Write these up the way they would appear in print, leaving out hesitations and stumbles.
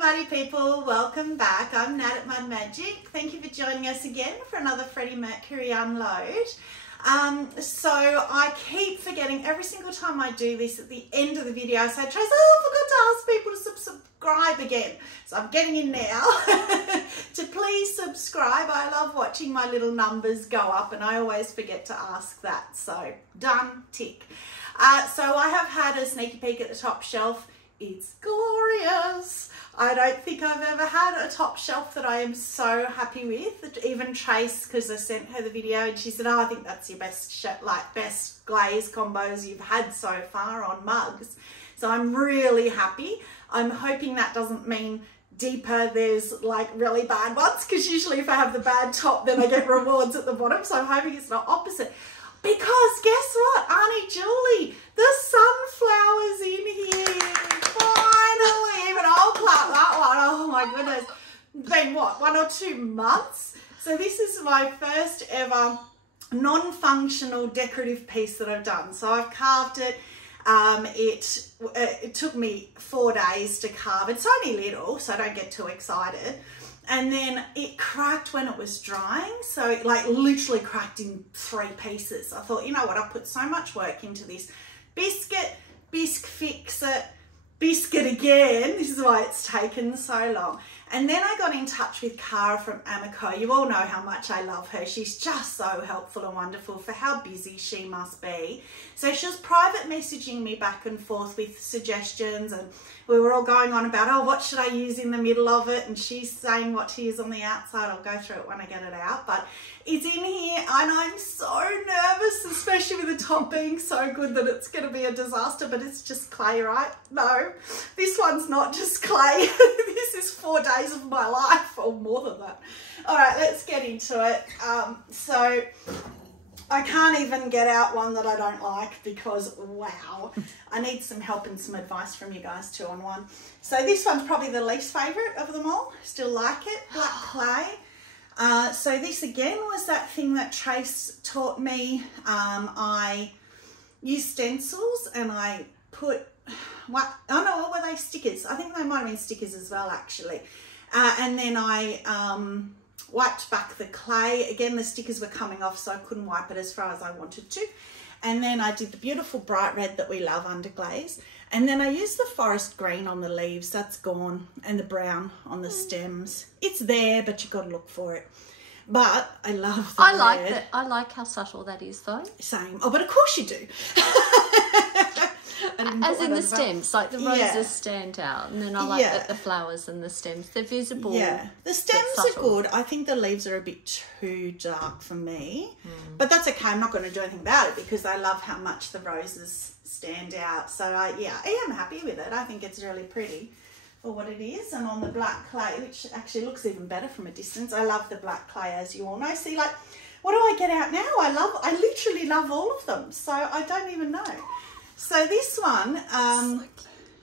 Muddy people, welcome back. I'm Nat at Mud Magic. Thank you for joining us again for another Freddie Mercury unload. So I keep forgetting every single time I do this at the end of the video. I say, Trace, I forgot to ask people to subscribe again. So I'm getting in now to please subscribe. I love watching my little numbers go up and I always forget to ask that. So done, tick. So I have had a sneaky peek at the top shelf. It's glorious. I don't think I've ever had a top shelf that I am so happy with. Even Trace, because I sent her the video and she said, oh, I think that's your best best glaze combos you've had so far on mugs. So I'm really happy. I'm hoping that doesn't mean deeper there's like really bad ones, because usually if I have the bad top then I get rewards at the bottom. So I'm hoping it's not opposite. Because guess what, Auntie Julie, the sunflower's in here. Finally, even I'll clap that one. Oh my goodness. It's been what, 1 or 2 months? So this is my first ever non-functional decorative piece that I've done. So I've carved it. It took me 4 days to carve. It's only little, so don't get too excited. And then it cracked when it was drying. So it like literally cracked in 3 pieces. I thought, you know what, I've put so much work into this. Biscuit, fix it, biscuit again. This is why it's taken so long. And then I got in touch with Cara from Amaco. You all know how much I love her. She's just so helpful and wonderful for how busy she must be. So she was private messaging me back and forth with suggestions, and we were all going on about, oh, what should I use in the middle of it? And she's saying what to use on the outside. I'll go through it when I get it out. But it's in here and I'm so nervous, especially with the top being so good that it's going to be a disaster. But it's just clay, right? No, this one's not just clay. This is 4 days of my life, or more than that. All right, let's get into it. So I can't even get out one that I don't like, because wow, I need some help and some advice from you guys too on one. So this one's probably the least favorite of them all. Still like it, black clay. So this again was that thing that Trace taught me. I used stencils and I put, what, oh no, what were they, stickers? I think they might have been stickers as well, actually. And then I wiped back the clay. Again, the stickers were coming off, so I couldn't wipe it as far as I wanted to. And then I did the beautiful bright red that we love under glaze. And then I used the forest green on the leaves, that's gone, and the brown on the stems. It's there, but you've got to look for it. But I love the red. Like that. I like how subtle that is, though. Same. Oh, but of course you do. As in the stems, like the roses stand out, and then I like that the flowers and the stems, they're visible. Yeah, the stems are good. I think the leaves are a bit too dark for me, but that's okay. I'm not going to do anything about it because I love how much the roses stand out. So yeah, I am happy with it. I think it's really pretty for what it is. And on the black clay, which actually looks even better from a distance. I love the black clay, as you all know. See, like, what do I get out now? I literally love all of them. So I don't even know. So this one,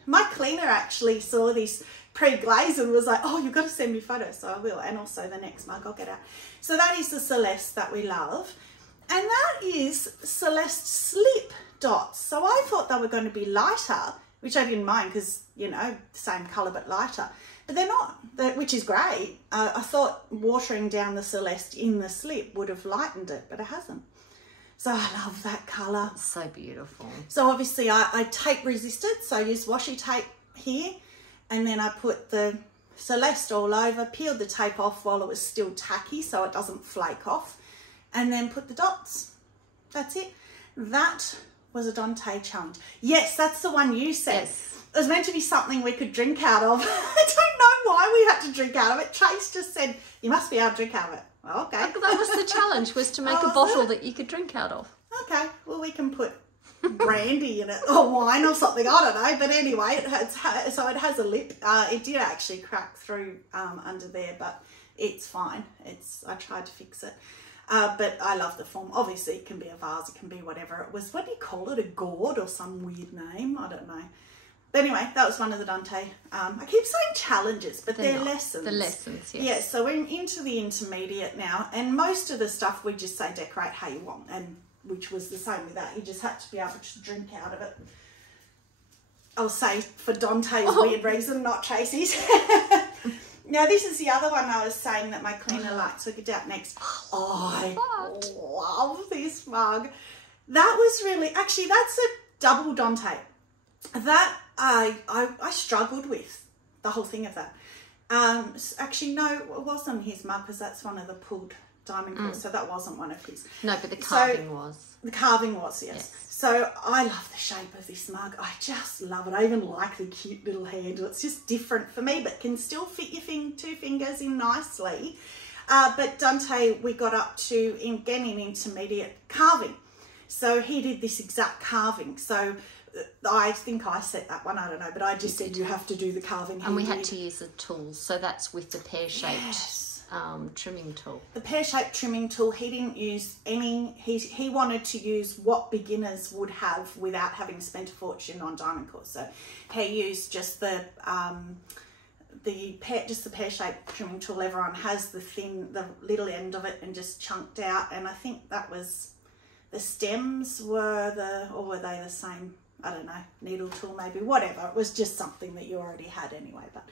my cleaner actually saw this pre-glaze and was like, oh, you've got to send me photos. So I will. And also the next mug I'll get out. So that is the Celeste that we love. And that is Celeste slip dots. So I thought they were going to be lighter, which I didn't mind because, you know, same colour but lighter. But they're not, which is great. I thought watering down the Celeste in the slip would have lightened it, but it hasn't. So I love that colour. So beautiful. So obviously I tape resisted, so I used washi tape here, and then I put the Celeste all over, peeled the tape off while it was still tacky so it doesn't flake off, and then put the dots. That's it. That was a Dante challenge. Yes, that's the one you said. Yes. It was meant to be something we could drink out of. I don't know why we had to drink out of it. Trace just said, you must be able to drink out of it. Okay. That was the challenge, was to make a bottle that you could drink out of. Okay, well, we can put brandy in it or wine or something, I don't know. But anyway, so it has a lip. It did actually crack through under there, but it's fine. I tried to fix it. But I love the form. Obviously, it can be a vase, it can be whatever it was. What do you call it? A gourd or some weird name? I don't know. But anyway, that was one of the Dante. I keep saying challenges, but they're lessons. The lessons, yes. Yeah, so we're into the intermediate now, and most of the stuff we just say decorate how you want, and which was the same with that. You just had to be able to drink out of it. I'll say for Dante's weird reason, not Tracy's. Now, this is the other one I was saying that my cleaner likes. So we get out next. I love this mug. That was really, actually, that's a double Dante. That I struggled with the whole thing of that. Actually, no, it wasn't his mug because that's one of the pulled diamond cores, so that wasn't one of his. No, but the carving was. The carving was, yes. So I love the shape of this mug. I just love it. I even like the cute little handle. It's just different for me, but can still fit your two fingers in nicely. But Dante, we got up to, again, in intermediate carving. So he did this exact carving. So I think I set that one, I don't know, but I just said you have to do the carving. And we had to use the tools. So that's with the pear-shaped trimming tool. The pear-shaped trimming tool, he didn't use any, he wanted to use what beginners would have without having spent a fortune on diamond cores. So he used just the pear-shaped trimming tool. Everyone has the little end of it and just chunked out. And I think that was, the stems were were they the same? I don't know, needle tool maybe, whatever. It was just something that you already had anyway, but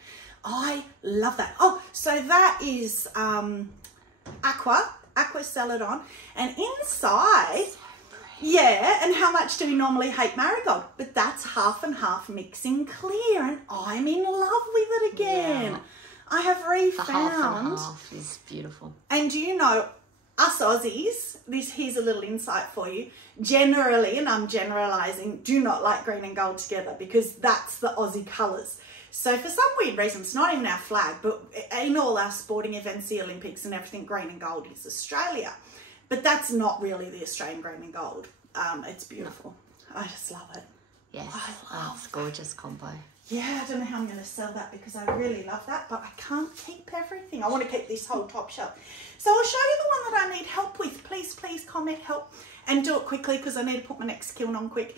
I love that. Oh, so that is aqua celadon, and inside, yeah, and how much do we normally hate marigold? But that's half and half mixing clear, and I'm in love with it again. Yeah. I have refound. The half and half is beautiful. And do you know, us Aussies, here's a little insight for you, generally, and I'm generalising, do not like green and gold together because that's the Aussie colours. So for some weird reason, it's not even our flag, but in all our sporting events, the Olympics and everything, green and gold is Australia. But that's not really the Australian green and gold. It's beautiful. No. I just love it. Yes, it's a gorgeous combo. Yeah, I don't know how I'm going to sell that because I really love that, but I can't keep everything. I want to keep this whole top shelf. So I'll show you the one that I need help with. Please comment help and do it quickly because I need to put my next kiln on quick.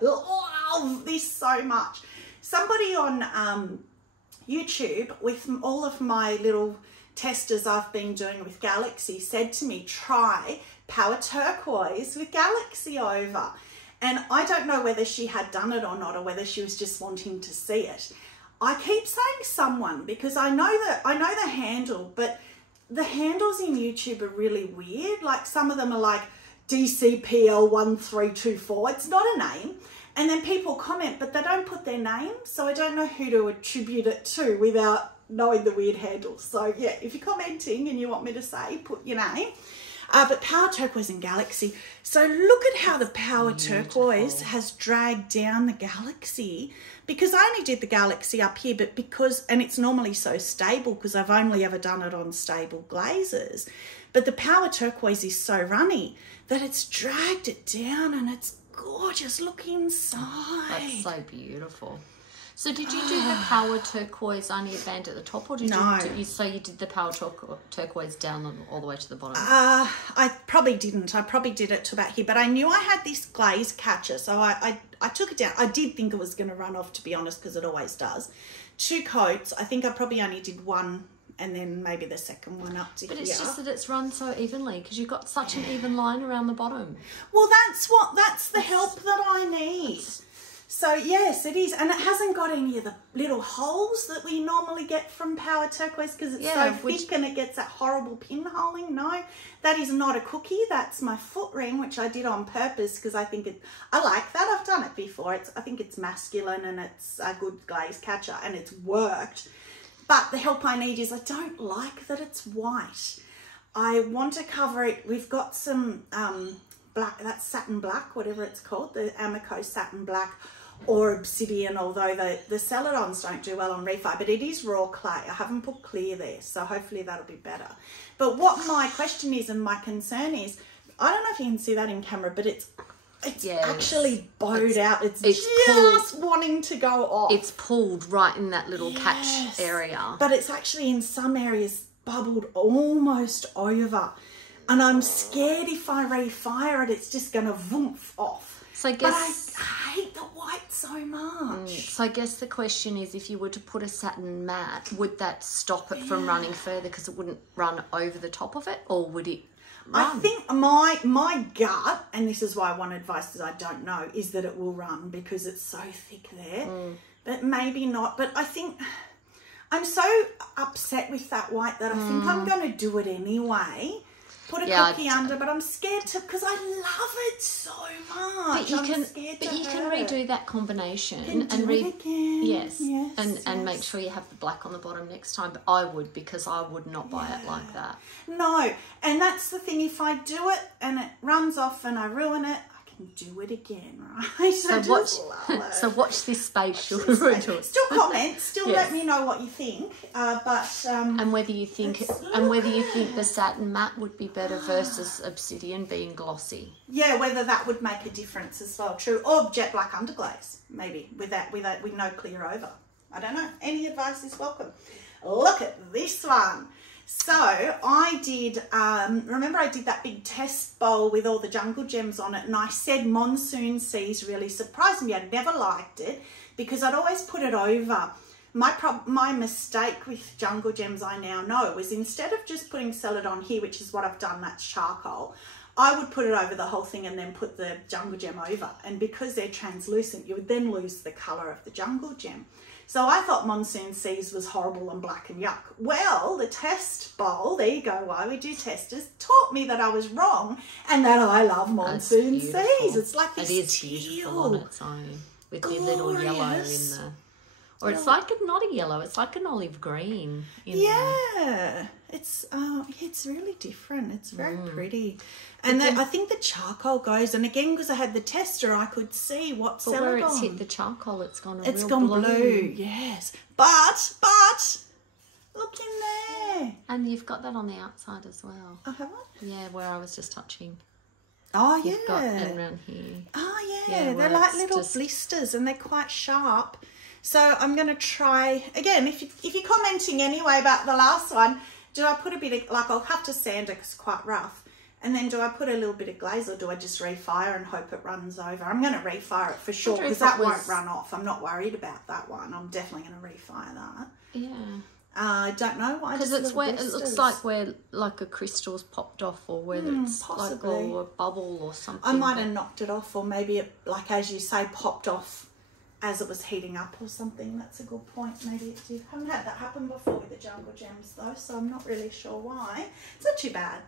Love this so much. Somebody on YouTube, with all of my little testers I've been doing with Galaxy, said to me, try Power Turquoise with Galaxy over. And I don't know whether she had done it or not, or whether she was just wanting to see it. I keep saying someone because I know the handle, but the handles in YouTube are really weird. Like some of them are like DCPL1324. It's not a name. And then people comment, but they don't put their name. So I don't know who to attribute it to without knowing the weird handles. So yeah, if you're commenting and you want me to say, put your name. But Power Turquoise and Galaxy. So look at how the Power Turquoise has dragged down the Galaxy, because I only did the Galaxy up here, but and it's normally so stable because I've only ever done it on stable glazes. But the Power Turquoise is so runny that it's dragged it down, and it's gorgeous. Look inside. That's so beautiful. So did you do the Power Turquoise only a band at the top, or did you did the Power Turquoise down all the way to the bottom? I probably didn't. I probably did it to about here, but I knew I had this glaze catcher, so I took it down. I did think it was going to run off, to be honest, because it always does. 2 coats. I think I probably only did one, and then maybe the second one up to here. But it's just that it's run so evenly because you've got such an even line around the bottom. Well, that's the help that I need. So yes, it is, and it hasn't got any of the little holes that we normally get from Power Turquoise because it's so thick and it gets that horrible pinholing. No, that is not a cookie. That's my foot ring, which I did on purpose because I think I like that. I've done it before. I think it's masculine and it's a good glaze catcher and it's worked. But the help I need is I don't like that it's white. I want to cover it. We've got some black, that's satin black, whatever it's called, the Amaco satin black, or obsidian, although the celadons don't do well on refi, but it is raw clay. I haven't put clear there, so hopefully that'll be better. But what my question is and my concern is, I don't know if you can see that in camera, but it's actually bowed out. It's just pulled, wanting to go off. It's pulled right in that little catch area. But it's actually in some areas bubbled almost over. And I'm scared if I refire it, it's just going to voomph off. So I guess, but I hate the white so much. So I guess the question is, if you were to put a satin mat, would that stop it from running further because it wouldn't run over the top of it, or would it? run. I think my gut, and this is why I want advice because I don't know, is that it will run because it's so thick there. But maybe not. But I think I'm so upset with that white that I think I'm going to do it anyway. Put a cookie under, but I'm scared to because I love it so much. But you can redo that combination and again. Yes, and make sure you have the black on the bottom next time. But I would, because I would not buy it like that. No, and that's the thing. If I do it and it runs off and I ruin it, I can do it again, right? So watch this space. Still comment. Still let me know what you think. And whether you think the satin matte would be better versus obsidian being glossy. Yeah, whether that would make a difference as well. True, or jet black underglaze maybe with no clear over. I don't know. Any advice is welcome. Look at this one. So I did, remember I did that big test bowl with all the jungle gems on it, and I said Monsoon Seas really surprised me. I'd never liked it because I'd always put it over. My mistake with jungle gems, I now know, was instead of just putting Celadon here, which is what I've done, that's charcoal, I would put it over the whole thing and then put the jungle gem over. And because they're translucent, you would then lose the colour of the jungle gem. So I thought Monsoon Seas was horrible and black and yuck. Well, the test bowl, there you go, why we do testers, taught me that I was wrong and that I love Monsoon Seas. It's like this It is beautiful on its own with the little yellow in the... Or it's like not a yellow, it's like an olive green. It's really different. It's very pretty. And I think the charcoal goes, and again, because I had the tester, I could see what Celadon. But where it's hit the charcoal, it's gone blue. Yes. But, look in there. And you've got that on the outside as well. Oh, have I? Yeah, where I was just touching. Oh, yeah. You've got them around here. Oh, yeah. They're like little blisters and they're quite sharp. So I'm going to try, again, if you're commenting anyway about the last one, do I put a bit of, like I'll have to sand it because it's quite rough. And then do I put a little bit of glaze or do I just refire and hope it runs over? I'm going to refire it for sure because that won't run off. I'm not worried about that one. I'm definitely going to refire that. Yeah. I don't know why. Because it's where it looks like where like a crystal's popped off, or whether it's possibly like a bubble or something. I might have knocked it off, or maybe it, like as you say, popped off as it was heating up or something. That's a good point. Maybe it did. I haven't had that happen before with the jungle gems though, so I'm not really sure why. It's not too bad.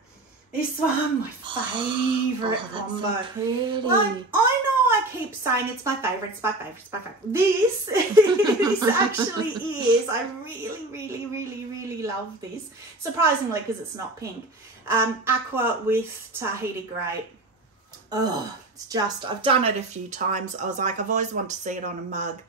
This one, my favourite combo. So pretty. Like, I know I keep saying it's my favourite, it's my favourite, it's my favourite. This actually is. I really, really, really, really love this. Surprisingly, because it's not pink. Aqua with Tahiti Grey. Oh, it's just, I've done it a few times. I was like, I've always wanted to see it on a mug.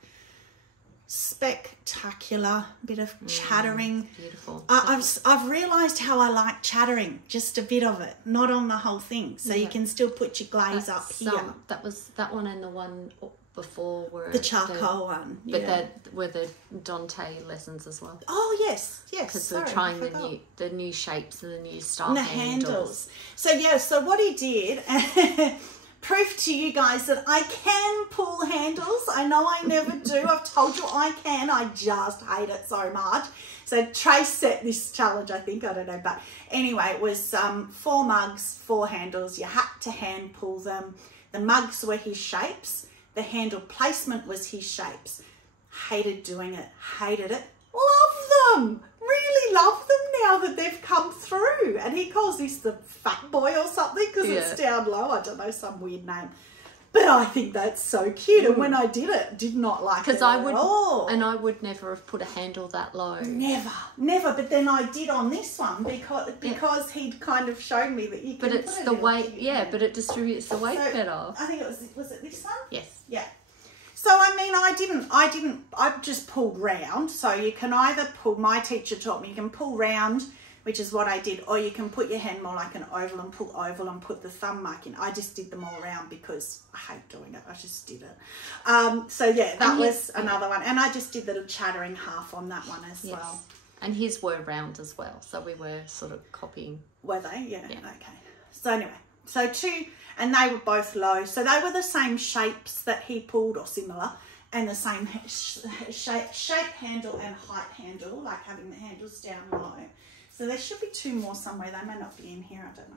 Spectacular, bit of chattering. Beautiful. I've realised how I like chattering, just a bit of it, not on the whole thing. So you can still put your glaze up here. That was that one and the one before were the charcoal one. But that were the Dante lessons as well. Oh yes, because we're trying the new shapes and the new style and the handles. So yeah, so what he did. Proof to you guys that I can pull handles. I know I never do. I've told you I can. I just hate it so much. So Trace set this challenge, I think. I don't know. But anyway, it was 4 mugs, 4 handles. You had to hand pull them. The mugs were his shapes. The handle placement was his shapes. Hated doing it. Hated it. Love them. Really love them now that they've come through. And he calls this the fat boy or something because it's down low. I don't know, some weird name. But I think that's so cute. And when I did not like it at all. And I would never have put a handle that low. Never. But then I did on this one because he'd kind of shown me that you can. But it's the weight, but it distributes the weight better. I think was it this one? Yes. Yeah. So, I mean, I just pulled round. So you can either pull, my teacher taught me, you can pull round, which is what I did, or you can put your hand more like an oval and pull oval and put the thumb mark in. I just did them all round because I hate doing it. I just did it. So yeah, that was another one. And I just did the chattering half on that one as well. And his were round as well. So we were sort of copying. Were they? Yeah. Okay. So anyway, so 2... And they were both low. So they were the same shapes that he pulled or similar. And the same shape handle and height handle. Like having the handles down low. So there should be 2 more somewhere. They may not be in here. I don't know.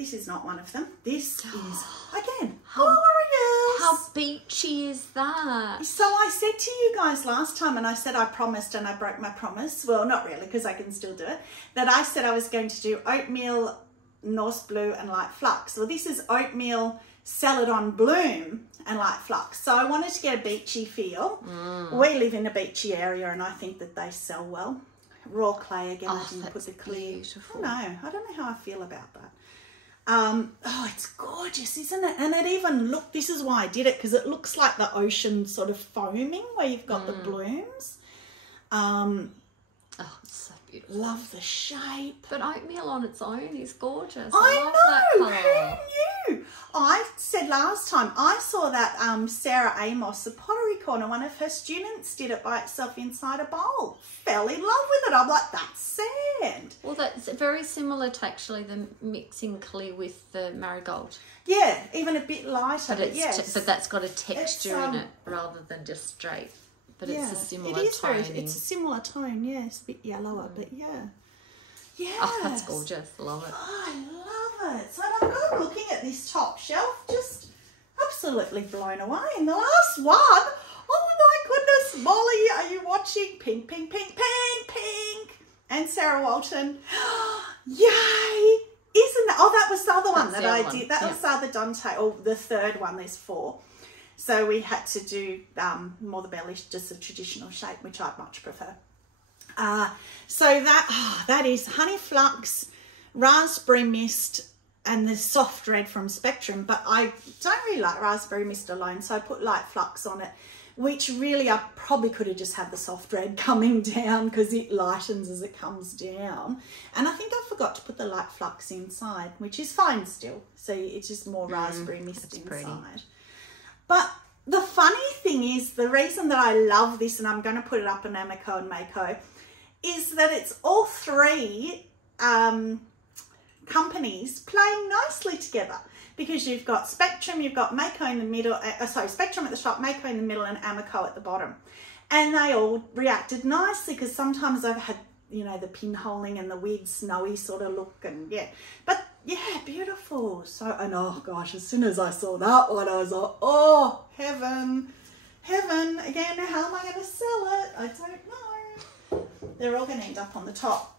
this is not one of them. This is, again, glorious. How beachy is that? So I said to you guys last time, and I said I promised and I broke my promise. Well, not really, because I can still do it. That I said I was going to do oatmeal, Norse blue and light flux. Well, this is oatmeal, celadon bloom and light flux. So I wanted to get a beachy feel. We live in a beachy area and I think that they sell well. Raw clay again. I didn't put the clear. Beautiful. I don't know how I feel about that. Oh, it's gorgeous, isn't it? And it even look, this is why I did it, because it looks like the ocean sort of foaming where you've got the blooms. Oh, it's so beautiful. Love the shape. But oatmeal on its own is gorgeous. I love know. that colour. Who knew? I said last time, I saw that Sarah Amos, the Pottery Corner, one of her students did it by itself inside a bowl. Fell in love with it. I'm like, that's sand. Well, that's very similar to actually the mixing clear with the marigold. Yeah, even a bit lighter, but yes. But that's got a texture in it rather than just straight. But it's a similar tone. It's a similar tone, yeah. It's a bit yellower, but yeah. Yeah. Oh, that's gorgeous. Love it. Oh, I love it. So I'm not looking at this top shelf, just absolutely blown away. And the last one, oh my goodness, Molly, are you watching? Pink, pink, pink, pink, pink. And Sarah Walton. Yay. Isn't that? Oh, that was the other one that I did. That was the other Dante, or the third one. There's 4. So we had to do more the belly, just a traditional shape, which I much prefer. So that is honey flux, raspberry mist, and the soft red from Spectrum. But I don't really like raspberry mist alone, so I put light flux on it, which really I probably could have just had the soft red coming down because it lightens as it comes down. And I think I forgot to put the light flux inside, which is fine still. So it's just more raspberry mist inside. Pretty. But the funny thing is, the reason that I love this, and I'm going to put it up on Amaco and Mayco, is that it's all 3 companies playing nicely together, because you've got Spectrum, you've got Mayco in the middle, Spectrum at the top, Mayco in the middle, and Amaco at the bottom. And they all reacted nicely, because sometimes I've had, you know, the pinholing and the weird snowy sort of look, and yeah. But yeah, beautiful. So, and oh gosh, as soon as I saw that one, I was like, oh, heaven, heaven. Again, how am I going to sell it? I don't know. They're all going to end up on the top.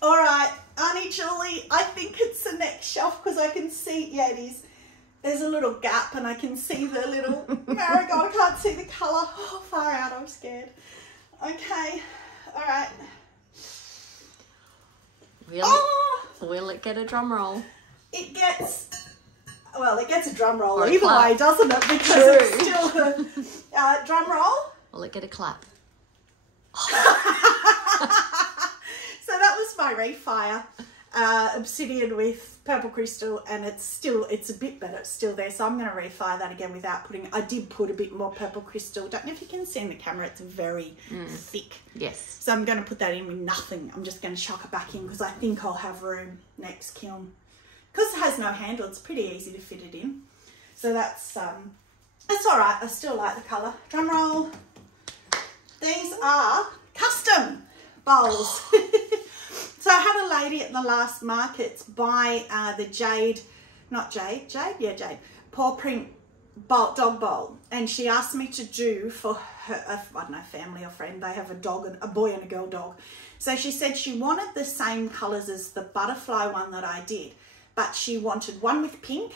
All right, Auntie Julie, I think it's the next shelf, because I can see, yeah, it is. There's a little gap and I can see the little marigold. I can't see the colour. Oh, far out, I'm scared. Okay, all right. Will it get a drum roll? It gets a drum roll either way, doesn't it? Because it's still a drum roll. Will it get a clap? So that was my refire, obsidian with purple crystal, and it's a bit better, it's still there. So I'm going to refire that again without putting, I did put a bit more purple crystal. Don't know if you can see in the camera, it's very thick. Yes. So I'm going to put that in with nothing. I'm just going to chuck it back in, because I think I'll have room next kiln. Because it has no handle, it's pretty easy to fit it in. So that's all right. I still like the colour. Drum roll. These are custom bowls. So I had a lady at the last markets buy the Jade, paw print dog bowl, and she asked me to do for her, I don't know, family or friend. They have a boy and a girl dog. So she said she wanted the same colours as the butterfly one that I did, but she wanted one with pink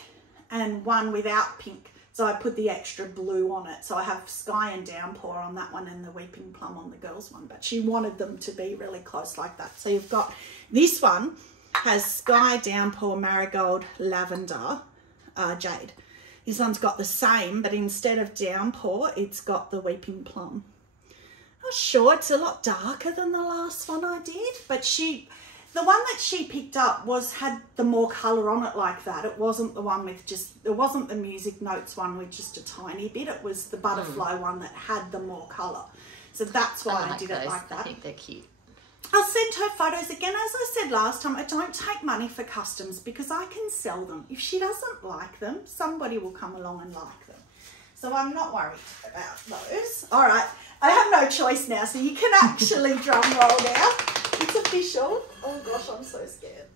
and one without pink. So I put the extra blue on it. So I have Sky and Downpour on that one and the Weeping Plum on the girls one. But she wanted them to be really close like that. So you've got, this one has Sky, Downpour, Marigold, Lavender, Jade. This one's got the same, but instead of Downpour, it's got the Weeping Plum. Not sure, it's a lot darker than the last one I did. But the one that she picked up had the more colour on it like that. It wasn't the one with it wasn't the Music Notes one with just a tiny bit. It was the butterfly one that had the more colour. So that's why I did it like that. I think they're cute. I'll send her photos again. As I said last time, I don't take money for customs because I can sell them. If she doesn't like them, somebody will come along and like them. So I'm not worried about those. All right, I have no choice now, so you can actually drum roll now. It's official. Oh gosh, I'm so scared.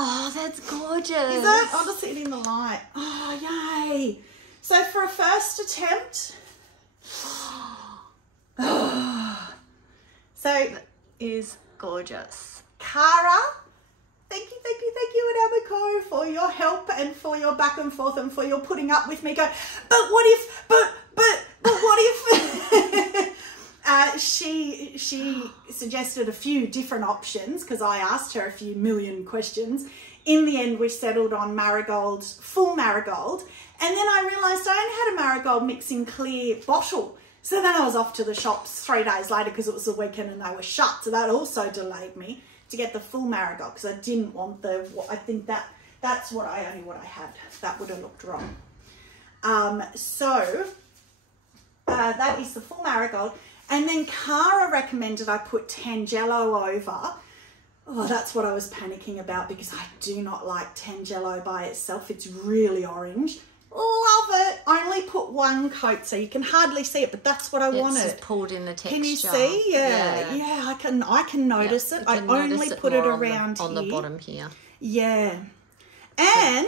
Oh, that's gorgeous. Is it? I'll just see it in the light. Oh, yay. So for a first attempt, so That is gorgeous. Cara, thank you, and Amaco for your help and for your back and forth and for your putting up with me going, but what if, but what if? She suggested a few different options because I asked her a few million questions. In the end, we settled on marigold, full marigold. And then I realised I only had a marigold mixing clear bottle. So then I was off to the shops 3 days later because it was the weekend and they were shut. So that also delayed me to get the full marigold because I didn't want I think that's only what I had. That would have looked wrong. That is the full marigold. And then Cara recommended I put Tangelo over. Oh, that's what I was panicking about because I do not like Tangelo by itself. It's really orange. Love it. I only put one coat so you can hardly see it, but that's what I wanted. It's just pulled in the texture. Can you see? Yeah, I can notice it. I only put it around on the bottom here. Yeah. And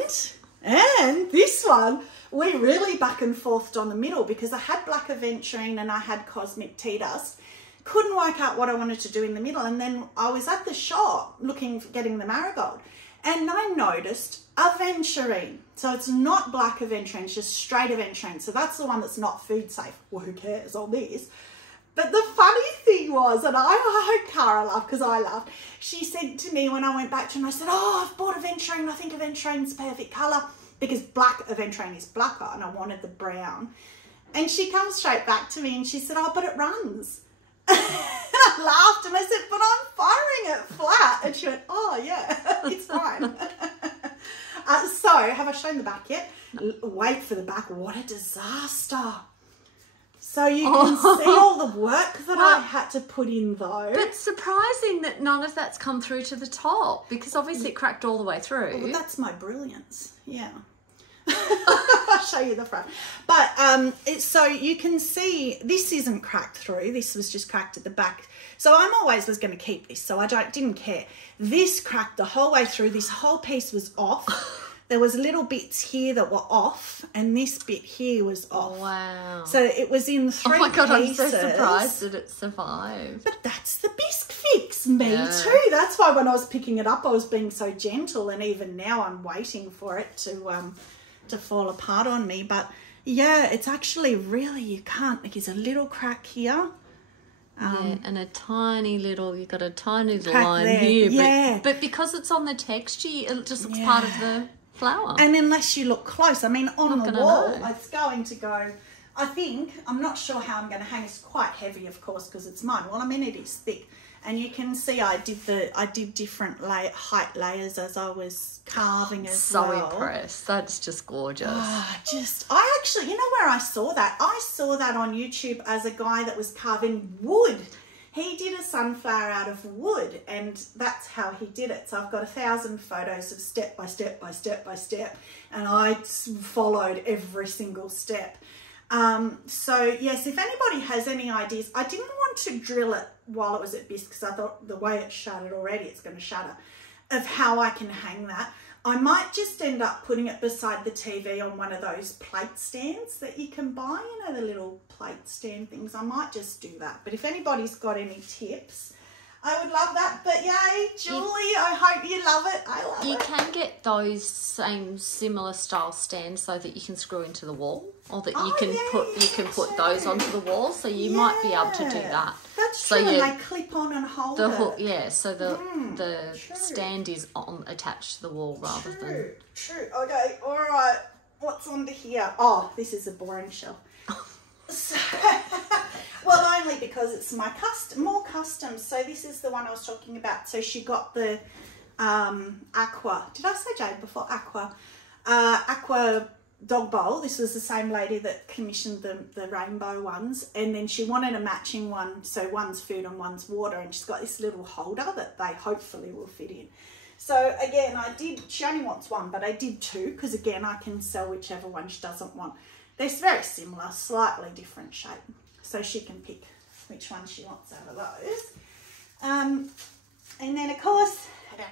this one, we really back and forthed on the middle because I had black aventurine and I had cosmic tea dust. Couldn't work out what I wanted to do in the middle. And then I was at the shop getting the marigold and I noticed aventurine. So it's not black aventurine, it's just straight aventurine. So that's the one that's not food safe. Well, who cares on this? But the funny thing was, and I hope Cara laughed because I laughed, she said to me when I went back to her and I said, oh, I've bought aventurine. I think aventurine's perfect colour because black aventurine is blacker and I wanted the brown. And she comes straight back to me and she said, oh, but it runs. And I laughed and I said, but I'm firing it flat. And she went, oh, yeah, it's fine. So, have I shown the back yet? Wait for the back. What a disaster. So you can see all the work that I had to put in though. But surprising that none of that's come through to the top because obviously it cracked all the way through. Well, that's my brilliance. Yeah. I'll show you the front. But so you can see this isn't cracked through. This was just cracked at the back. So I'm always was going to keep this. So I didn't care. This cracked the whole way through. This whole piece was off. There was little bits here that were off and this bit here was off. Wow. So it was in 3 pieces. Oh my God, I'm so surprised that it survived. But that's the bisque fix. Me too. That's why when I was picking it up, I was being so gentle. And even now I'm waiting for it to fall apart on me. But yeah, it's actually really, you can't, there's a little crack here. Yeah, and a tiny little, you've got a tiny little Crack line there, here. yeah. But because it's on the texture, it just looks part of the flower. And unless you look close, I mean, on the wall, know. it's going to go, I think, I'm not sure how I'm going to hang. It's quite heavy, of course, because it's mine. Well, I mean, it is thick. And you can see I did different height layers as I was carving as well. So impressed. That's just gorgeous. I actually, you know where I saw that? I saw that on YouTube as a guy that was carving wood. He did a sunflower out of wood and that's how he did it. So I've got 1,000 photos of step by step by step by step and I followed every single step. So yes, if anybody has any ideas, I didn't want to drill it while it was at bisque because I thought the way it shuttered already, it's going to shatter, of how I can hang that. I might just end up putting it beside the TV on one of those plate stands that you can buy, you know, the little plate stand things. I might just do that. But if anybody's got any tips, I would love that. But yay, Julie, I hope you love it. I love it. You can get those similar style stands so that you can screw into the wall, or that you can put those onto the wall. So you might be able to do that. That's true. And they clip on and hold the it. hook, yeah. So the stand is attached to the wall rather than. True. Okay. All right. What's under here? Oh, this is a boring shelf. So, well, only because it's my more custom. So this is the one I was talking about. So she got the aqua. Did I say jade before? Aqua. Aqua dog bowl. This was the same lady that commissioned the rainbow ones. And then she wanted a matching one. So one's food and one's water. And she's got this little holder that they hopefully will fit in. So again, she only wants one, but I did 2 because again, I can sell whichever one she doesn't want. They're very similar, slightly different shape. So she can pick which one she wants out of those. And then, of course,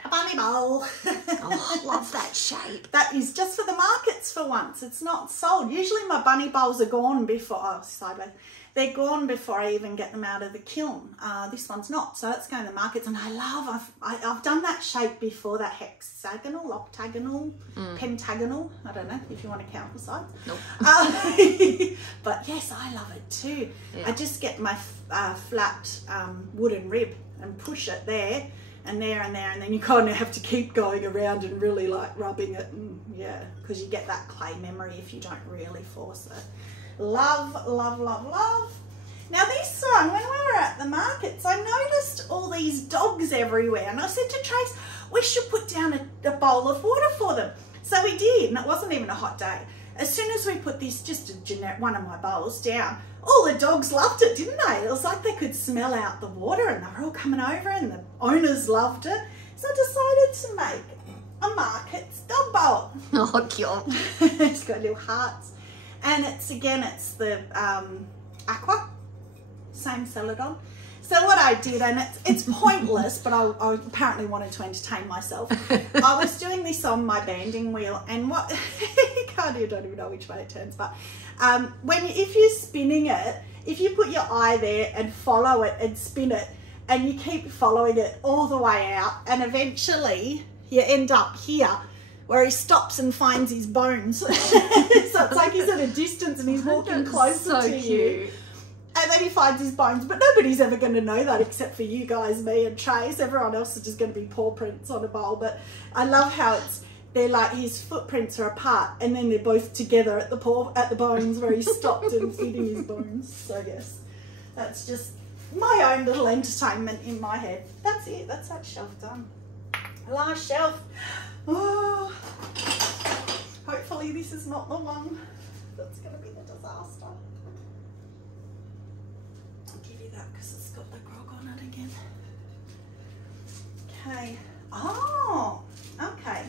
a bunny bowl. Oh, love that shape. That is just for the markets for once. It's not sold. Usually my bunny bowls are gone before, oh, sideways. They're gone before I even get them out of the kiln. This one's not, so it's going to the markets, and I've done that shape before, that hexagonal, octagonal, pentagonal. I don't know if you want to count the sides. Nope. But yes, I love it too. Yeah. I just get my flat wooden rib and push it there and there and there, and then you kind of have to keep going around and really like rubbing it, and yeah, because you get that clay memory if you don't really force it. Love, love, love, love. Now this one, when we were at the markets, I noticed all these dogs everywhere, and I said to Trace, we should put down a bowl of water for them. So we did, and it wasn't even a hot day. As soon as we put this, just a generic one of my bowls down, all the dogs loved it, didn't they? It was like they could smell out the water, and they were all coming over, and the owners loved it. So I decided to make a markets dog bowl. Oh, cute. It's got little hearts. And it's the aqua, same celadon. So what I did, and it's pointless, but I apparently wanted to entertain myself. I was doing this on my banding wheel, and what you don't even know which way it turns, but if you're spinning it, if you put your eye there and follow it and spin it, and you keep following it all the way out, and eventually you end up here, where he stops and finds his bones. So it's like he's at a distance and he's walking closer to you. And then he finds his bones, but nobody's ever going to know that except for you guys, me and Trace. Everyone else is just going to be paw prints on a bowl. But I love how they're like his footprints are apart, and then they're both together at the bones where he stopped and feeding his bones. So yes, that's just my own little entertainment in my head. That's it. That's that shelf done. Last shelf. Oh, hopefully this is not the one that's going to be the disaster. I'll give you that because it's got the grog on it again. Okay. Oh, okay.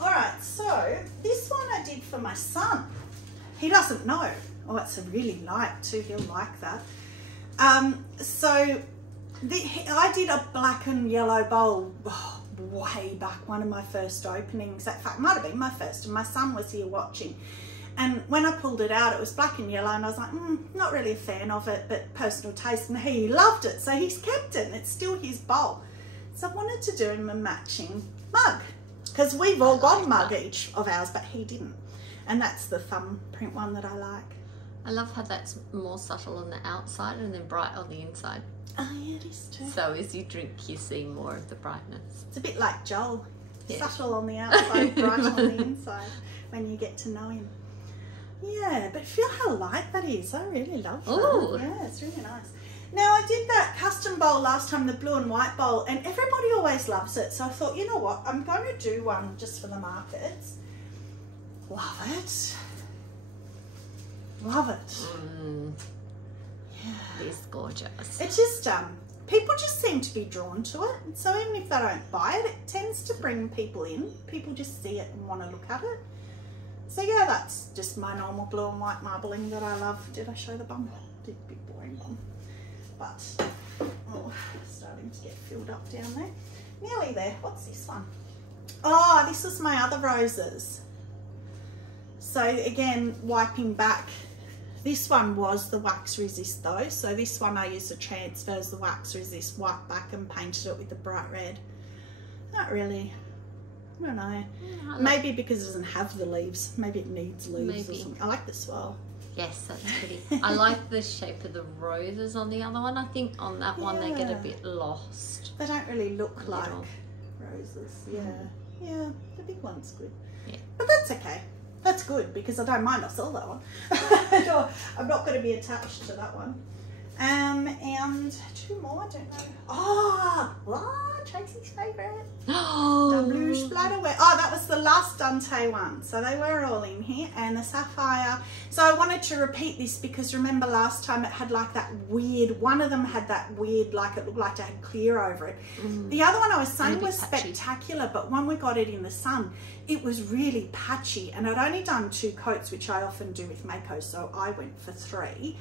All right, so this one I did for my son. He doesn't know. Oh, it's a really light too. He'll like that. I did a black and yellow bowl. Oh, way back, one of my first openings. In fact, it might have been my first, and my son was here watching, and when I pulled it out, it was black and yellow, and I was like, not really a fan of it, but personal taste, and he loved it, so he's kept it, and it's still his bowl. So I wanted to do him a matching mug, because we've all got a mug each of ours, but he didn't, and that's the thumbprint one that I like. I love how that's more subtle on the outside and then bright on the inside. Oh yeah, it is too. So as you drink, you see more of the brightness. It's a bit like Joel. Yeah. Subtle on the outside, bright on the inside when you get to know him. Yeah, but feel how light that is. I really love that. Ooh. Yeah, it's really nice. Now, I did that custom bowl last time, the blue and white bowl, and everybody always loves it. So I thought, you know what, I'm going to do one just for the markets. Love it. Love it. Yeah. It's gorgeous. It's just, people just seem to be drawn to it. And so even if they don't buy it, it tends to bring people in. People just see it and want to look at it. So yeah, that's just my normal blue and white marbling that I love. Did I show the bum? Did a big boring bum. But, oh, starting to get filled up down there. Nearly there. What's this one? Oh, this is my other roses. So again, wiping back. This one was the wax resist though. So this one I used to transfer as the wax resist, wiped back and painted it with the bright red. Not really. I don't know. Maybe because it doesn't have the leaves. Maybe it needs leaves or something. I like the swirl. Yes, that's pretty. I like the shape of the roses on the other one. I think on that one they get a bit lost. They don't really look like roses. Yeah. Yeah, the big one's good. Yeah. But that's okay. That's good because I don't mind. I'll sell that one. I'm not going to be attached to that one. And two more. I don't know. Oh, Tracy's favourite. The blue splatterware. Oh, that was the last Dante one. So they were all in here, and the sapphire. So I wanted to repeat this because remember last time it had like that weird. One of them had that weird, like it looked like it had clear over it. The other one I was saying was spectacular, but when we got it in the sun, it was really patchy, and I'd only done 2 coats, which I often do with Mayco, so I went for 3.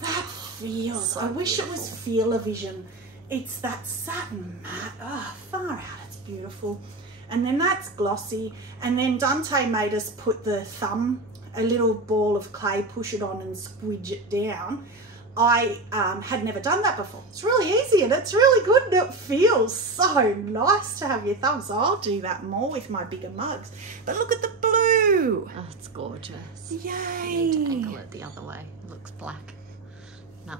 That feels, so I wish it was Feel-O-Vision. It's that satin matte. Oh, far out. It's beautiful. And then that's glossy. And then Dante made us put the thumb, a little ball of clay, push it on and squidge it down. I had never done that before. It's really easy and it's really good and it feels so nice to have your thumb. So I'll do that more with my bigger mugs. But look at the blue. Oh, it's gorgeous. Yay. I need to angle it the other way. It looks black. No.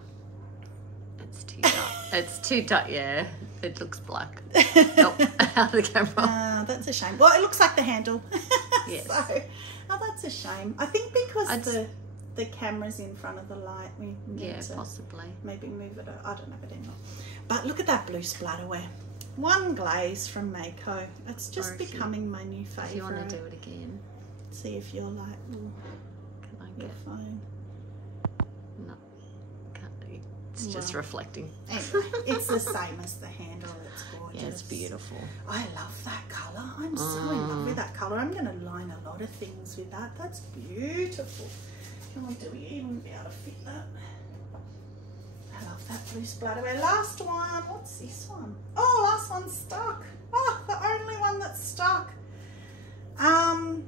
It's too dark. It's too dark. Yeah, it looks black. Nope, out of the camera. That's a shame. Well, it looks like the handle. Yes. So, oh, that's a shame. I think because the camera's in front of the light, we need to possibly maybe move it. I don't know, but anyway. But look at that blue splatterware. One glaze from Mayco. It's just becoming my new favourite. If you want to do it again. See if you're like, can I get your phone? No, can't. It's just reflecting. Anyway, it's the same as the handle. It's gorgeous. Yeah, it's beautiful. I love that colour. I'm so in love with that colour. I'm going to line a lot of things with that. That's beautiful. Do we even be able to fit that? I love that blue splatterware. Last one. What's this one? Oh, last one's stuck. Oh, the only one that's stuck. I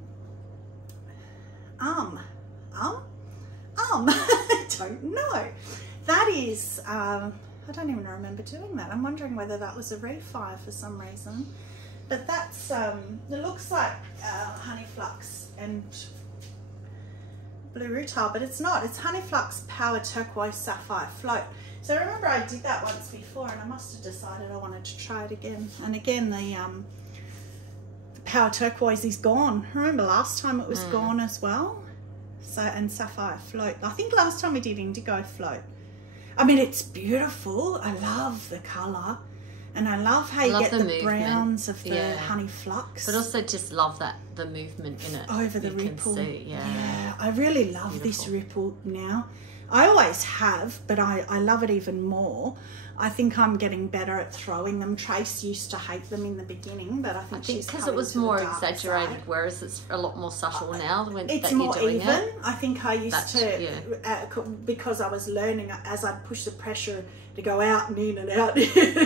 don't know. That is, I don't even remember doing that. I'm wondering whether that was a refire for some reason. But that's, it looks like honey flux and blue rutile, but it's not. It's honey flux power turquoise sapphire float. So remember I did that once before and I must have decided I wanted to try it again. And again, the power turquoise is gone. Remember last time it was gone as well. So, and sapphire float. I think last time we did indigo float. I mean, it's beautiful. I love the colour. And I love how you get the browns of the honey flux. But also just love that, the movement in it. Over the ripple. See, yeah, I really love this ripple now. I always have, but I love it even more. I think I'm getting better at throwing them. Trace used to hate them in the beginning, but I think she's because it was more exaggerated, whereas it's a lot more subtle now. It's more even. I think I used to, because I was learning as I'd push the pressure to go out and in and out,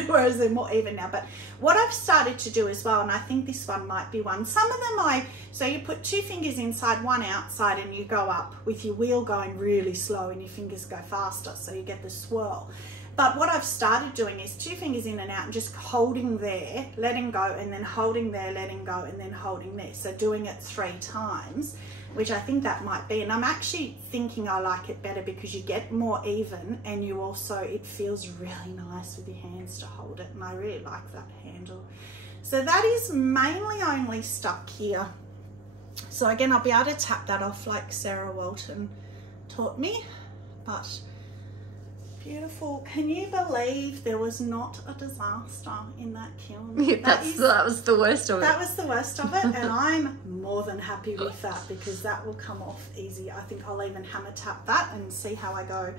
whereas they're more even now. But what I've started to do as well, and I think this one might be one, some of them so you put 2 fingers inside, 1 outside, and you go up with your wheel going really slow and your fingers go faster, so you get the swirl. But what I've started doing is 2 fingers in and out and just holding there, letting go, and then holding there, letting go, and then holding there. So doing it 3 times, which I think that might be. And I'm actually thinking I like it better because you get more even and you also, it feels really nice with your hands to hold it. And I really like that handle. So that is mainly only stuck here. So again, I'll be able to tap that off like Sarah Walton taught me, but beautiful. Can you believe there was not a disaster in that kiln? That was the worst of it. That was the worst of it, and I'm more than happy with that because that will come off easy. I think I'll even hammer tap that and see how I go.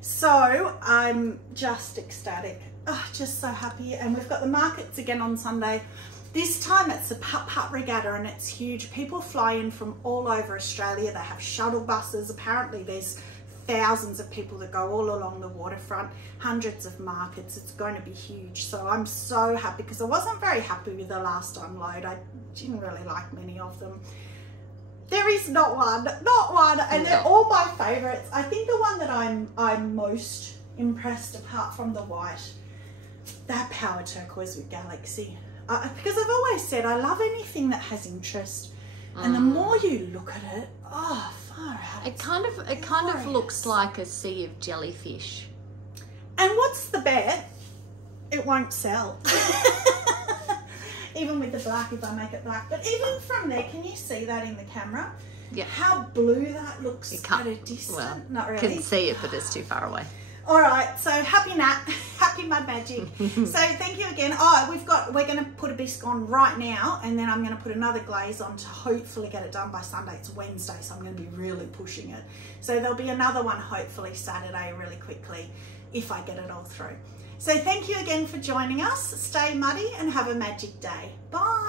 So I'm just ecstatic. Oh, just so happy. And we've got the markets again on Sunday. This time it's a putt-putt regatta and it's huge. People fly in from all over Australia. They have shuttle buses. Apparently there's thousands of people that go all along the waterfront, hundreds of markets. It's going to be huge. So I'm so happy because I wasn't very happy with the last unload. I didn't really like many of them. There is not one, and they're all my favorites. I think the one that I'm most impressed, apart from the white, that power turquoise with Galaxy. Because I've always said I love anything that has interest, and the more you look at it, oh, far out. It kind of looks like a sea of jellyfish. And what's the bet? It won't sell. Even with the black, if I make it black. But even from there, can you see that in the camera? Yeah. How blue that looks at a distance. Well, not really. Can see it, but it's too far away. All right, so happy Nat, happy Mud Magic. So thank you again. Oh, we're going to put a bisque on right now, and then I'm going to put another glaze on to hopefully get it done by Sunday. It's Wednesday, so I'm going to be really pushing it. So there'll be another one hopefully Saturday really quickly if I get it all through. So thank you again for joining us. Stay muddy and have a magic day. Bye.